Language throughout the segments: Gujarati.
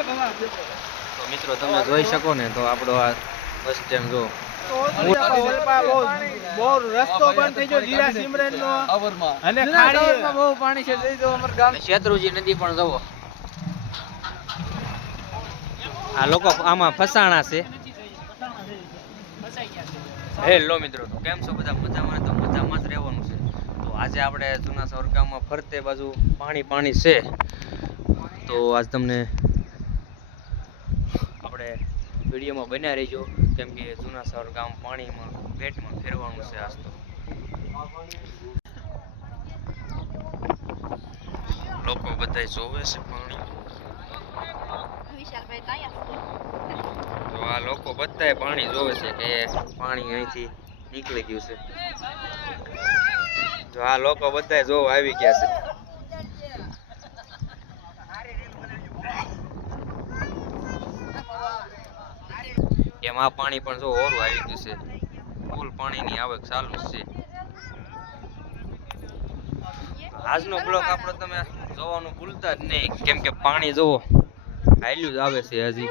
તો મિત્રો તમે જોઈ શકો ને તો આપણો આ બસ સ્ટેન્ડ જો શેત્રુજી નદી પણ જવો. આ લોકો આમાં ફસાણા છે. હેલો મિત્રો, તો કેમ છો બધા? મજામાં? તો મજામાં જ રહેવાનું છે. તો આજે આપણે જૂના સૌર ગામમાં ફરતે બાજુ પાણી છે. તો આજ તમને આપણે વિડીયોમાં બન્યા રહીજો, કેમ કે જૂના સૌર ગામ પાણીમાં પેટમાં ફેરવાનું છે આજ. તો લોકો બધા જોવે છે પાણી. તો આ લોકો બધા પાણી જોવે છે કે પાણી અહીંથી નીકળી ગયું છે. તો આ લોકો બધા જોવા આવી ગયા છે. એમાં પાણી પણ જો ઓરું આવી ગયું છે. ફૂલ પાણીની આવક ચાલુ છે. આજનો બ્લોક આપણો તમે જોવાનું ભૂલતા જ નહીં, કેમ કે પાણી જોવો હાલ્યું જ આવે છે. હજી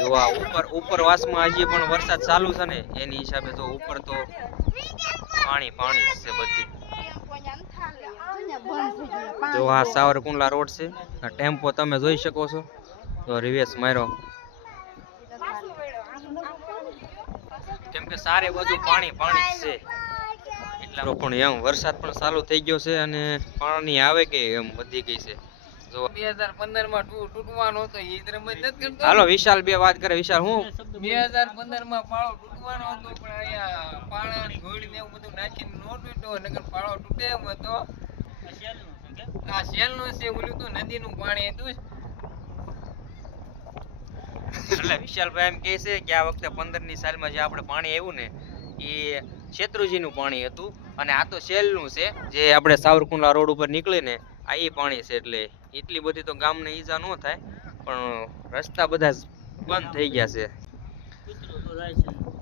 જો આ ઉપર વાસમાં હજી પણ વરસાદ ચાલુ છે ને, એની હિસાબે જો ઉપર તો પાણી છે બધી. જો આ સાવરકુંડલા રોડ છે. આ ટેમ્પો તમે જોઈ શકો છો. તો રિવેસ માર્યો, કેમ કે સારે બધું પાણી છે. એટલા પણ એમ વરસાદ પણ ચાલુ થઈ ગયો છે અને પાણી આવે કે એમ વધી ગઈ છે. જો 2015 માં તૂટવાનો હતો, ઈ રમત નથી કરતો. હાલો વિશાલ બે વાત કરે. વિશાલ, હું 2015 માં પાળો તૂટવાનો હતો, પણ અહીંયા પાણાની ગોળી ને એવું બધું નાખીને નો તૂટ્યો. નકર પાળો તૂટે એમ હતો. આ શેલનું છે, ઓલું તો નદીનું પાણી હતું. એટલે વિશાલભાઈ એમ કહે છે કે આ વખતે 15ની સાલમાં જે આપણે પાણી આવ્યું ને, એ શેત્રુજીનું પાણી હતું. અને આ તો શેલનું છે, જે આપણે સાવરકુંડલા રોડ ઉપર નીકળે ને, આ એ પાણી છે. એટલે એટલી બધી તો ગામને ઈજા ન થાય, પણ રસ્તા બધા બંધ થઈ ગયા છે.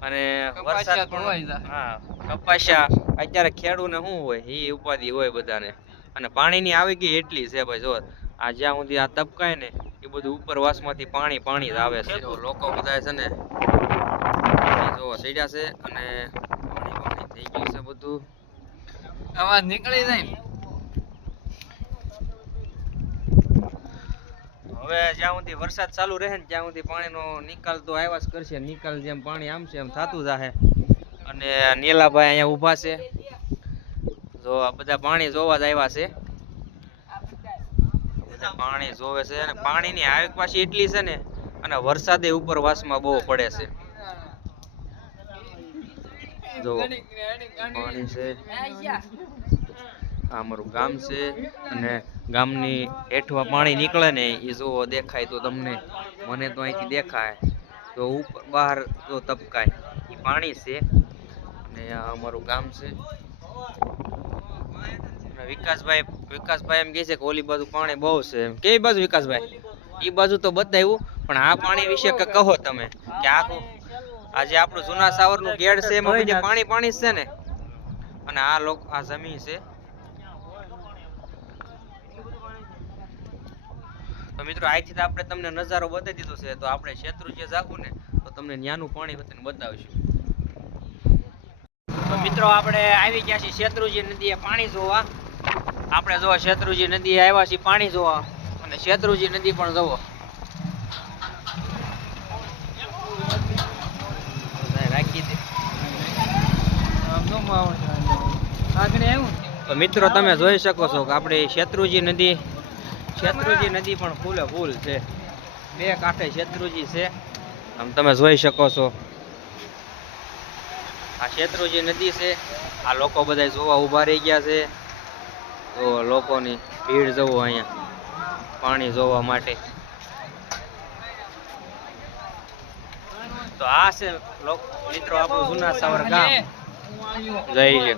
અને વરસાદ પણ, હા, કપાસ્યા અત્યારે ખેડૂને શું હોય, એ ઉપાધિ હોય બધાને. અને પાણીની આવી ગઈ એટલી છે ભાઈ. જો આ જ્યાં સુધી આ તબકાય ને, એ બધું ઉપરવાસમાંથી પાણી જ આવે છે. લોકો બધા છે ને જો સીડ્યા છે અને પાણી થઈ ગયું છે બધું. અવાજ નીકળી જાય ને. હવે જ્યાં સુધી વરસાદ ચાલુ રહે ને, ત્યાં સુધી પાણીનો નિકાલ તો આવ્યા જ કરશે. નિકાલ જેમ પાણી આમ છે એમ થતું જાહે. અને નીલાભાઈ અહીંયા ઊભા છે. જો આ બધા પાણી જોવા જ આવ્યા છે. પાણી જોવે છે અને પાણીની આવક પાછી એટલી છે ને, અને વરસાદે ઉપરવાસમાં બહુ પડે છે. જો પાણી છે. આ અમારું ગામ છે અને ગામની હેઠવા પાણી નીકળે ને, એ જો દેખાય તો તમને, મને તો અહીંથી દેખાય. તો ઉપર બહાર જો તબકાય એ પાણી છે. અને આ અમારું ગામ છે. વિકાસભાઈ એમ કહે છે કે ઓલી બાજુ પાણી બહુ છે. કેવી બાજુ વિકાસભાઈ? એ બાજુ તો બતાવ્યું, પણ આ પાણી વિશે કહો તમે કે આજે આપણું જૂના સાવરનું ગેડ છે, એમાં બધે પાણી છે ને. અને આ લોકો આ જમીન છે. તો મિત્રો અહીંથી તો આપણે તમને નજારો બતાવી દીધો છે. તો આપણે શેત્રુજી જાવું ને, તો તમને ન્યાનું પાણી વચ્ચે બતાવીશું. તો મિત્રો આપણે આવી ગયા છીએ શેત્રુજી નદીએ પાણી જોવા. આપણે જો શેત્રુજી નદીએ આવ્યા છીએ પાણી જોવા, અને શેત્રુજી નદી પણ જોવો. રાખી દે. તો મિત્રો તમે જોઈ શકો છો કે આપણે શેત્રુજી નદી પણ ફૂલે ફૂલ છે. બે કાંઠે શેત્રુજી છે, આમ તમે જોઈ શકો છો. આ શેત્રુજી નદી છે. આ લોકો બધા જોવા ઊભા રહી ગયા છે. તો લોકોની ભીડ જવો અહીંયા પાણી જોવા માટે. તો આ છે મિત્રો આપણું જૂના સાવર ગામ. જઈ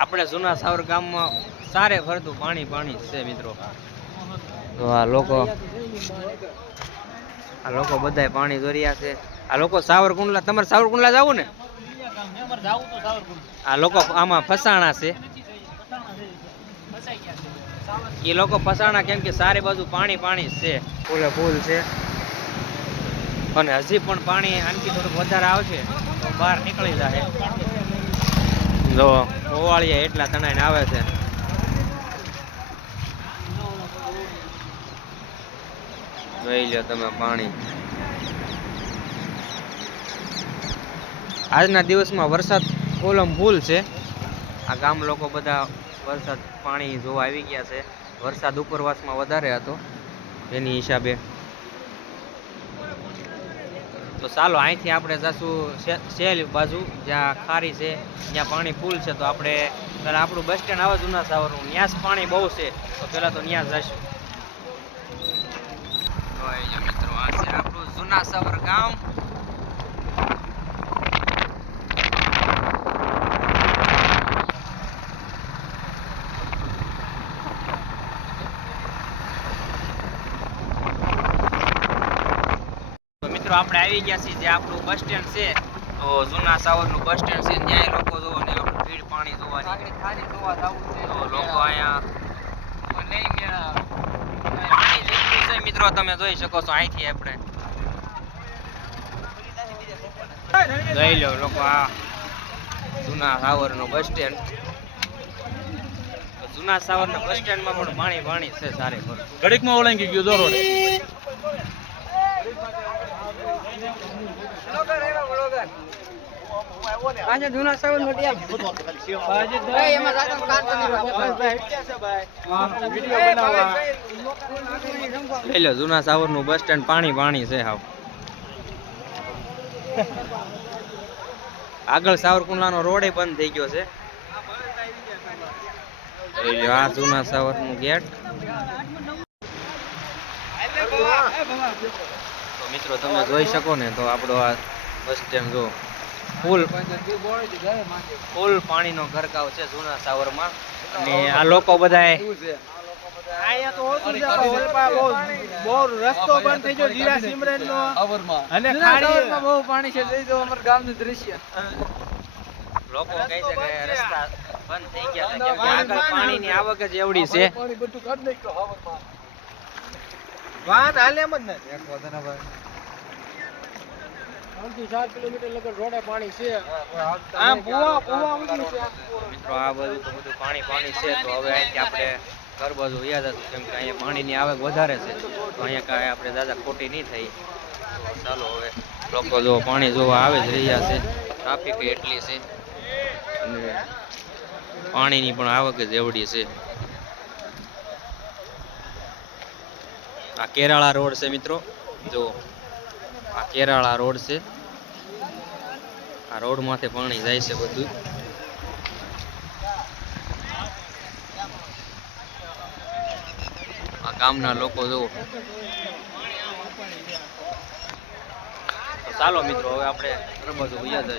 આપણે જૂના સાવર ગામમાં સારે ફરતું પાણી છે મિત્રો. તો આ લોકો બધા પાણી દોર્યા છે. આ લોકો સાવરકુંડલા, તમારે સાવરકુંડલા જવું ને? આ લોકો આમાં ફસાણા છે. એ લોકો ફસાણા કેમ કે સારી બાજુ પાણી પાણી જ છે, ફૂલે ફૂલ છે. અને હજી પણ પાણી આનથી થોડુંક વધારે આવશે તો બહાર નીકળી જાય. જો ઓવાળિયા એટલા તણાઈને આવે છે. જોઈ લો તમે પાણી. આજના દિવસમાં વરસાદ ફૂલમ ફૂલ છે. આ ગામ લોકો બધા વરસાદ પાણી જોવા આવી ગયા છે. વરસાદ ઉપરવાસમાં વધારે હતો એની હિસાબે. તો ચાલો અહીંથી આપણે જશું સેલ બાજુ, જ્યાં ખારી છે, જ્યાં પાણી ફૂલ છે. તો આપણે પહેલાં આપણું બસ સ્ટેન્ડ આવે જૂના સાવરનું, ત્યાં જ પાણી બહુ છે. તો પહેલાં તો ત્યાં જઈશું. મિત્રો આ છે આપણું જૂના સાવર ગામ. આપણે આવી ગયા છીએ જે આપણું બસ સ્ટેન્ડ છે. તો જૂના સાવરનું બસ સ્ટેન્ડ છે, ત્યાં લોકો જોવો ને આપણે ભીડ પાણી જોવાની. તો લોકો અહીંયા પાણી જેટલું છે મિત્રો, તમે જોઈ શકો છો. અહીંથી આપણે જોઈ લો લોકો, આ જૂના સાવરનું બસ સ્ટેન્ડ. જૂના સાવરના બસ સ્ટેન્ડમાં પણ પાણી પાણી છે સારે પર. ઘડીકમાં ઓળંગી ગયું જો રોડે. જૂના સાવર નો ડેમ જૂના સાવરનું બસ સ્ટેન્ડ પાણી પાણી છે હાવ. આગળ સાવરકુંડલાનો રોડ બંધ થઈ ગયો છે. આ જૂના સાવરનું ગેટ. તો મિત્રો તમે જોઈ શકો ને, તો આપણો આ બસ સ્ટેન્ડ જો ફૂલ પાણીનો ગરકાવ છે જૂના સાવરમાં. અને આ લોકો બધા રસ્તો બંધ થઈ ગયો જીરા સિમરન નો, અને બહુ પાણી છે. જોઈ દો અમારા ગામનું દ્રશ્ય. લોકો કહે છે કે રસ્તા બંધ થઈ ગયા છે કેમ કે આગળ પાણીની આવક જ એવડી છે. વાત હાલે એમ જ નથી. 4 કિલોમીટર લગર રોડે પાણી છે. આમ પુવા ઉડી છે. મિત્રો આ બધું તો બધું પાણી પાણી છે. તો હવે અહીંથી આપણે ઘર બાજુ યાદ હતું કેમ કે અહીંયા પાણીની આવક વધારે છે. તો અહીંયા કાંઈ આપણે દાદા ખોટી નહીં થઈ. તો ચાલો હવે લોકો જો પાણી જોવા આવે જ રહ્યા છે. ટ્રાફિક એટલી છે અને પાણીની પણ આવક જ એવડી છે. આ કેરાળા રોડ છે મિત્રો, જો આ કેરાળા રોડ છે. આ રોડ માથે પાણી જાય છે બધું. આ ગામના લોકો જો. ચાલો મિત્રો હવે આપણે બાજુ યાદ છે.